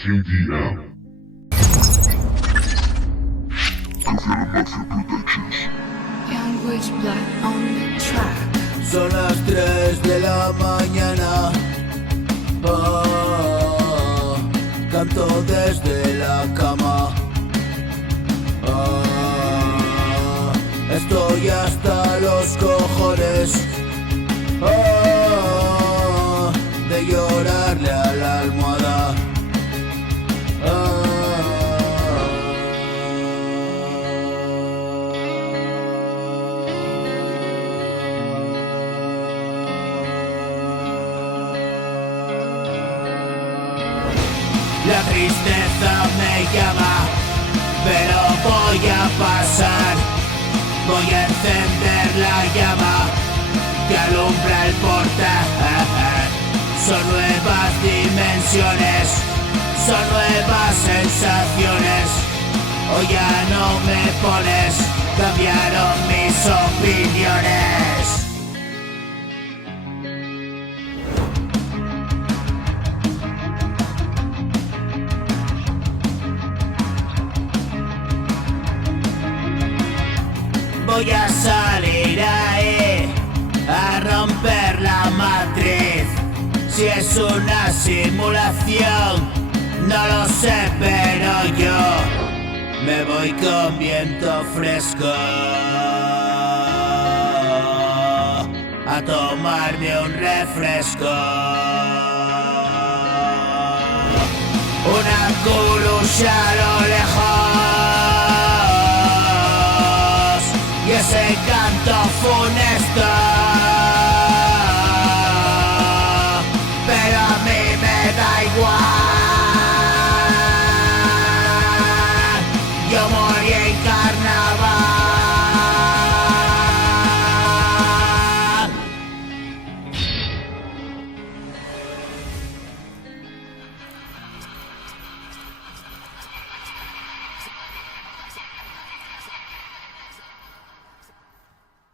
KDM. Confirm Mafia Productions. Young Witch Black on the track. Son las 3 de la mañana. Oh, canto desde la cama. Oh, estoy hasta los cojones. Oh, de llorarle a la almohada. La tristeza me llama, pero voy a pasar. Voy a encender la llama que alumbra el portal. Son nuevas dimensiones, son nuevas sensaciones. Hoy ya no me pones, cambiaron mis opiniones. Voy a salir ahí a romper la matriz. Si es una simulación, no lo sé, pero yo me voy con viento fresco a tomarme un refresco. Una curucha a lo lejos y ese canto funesto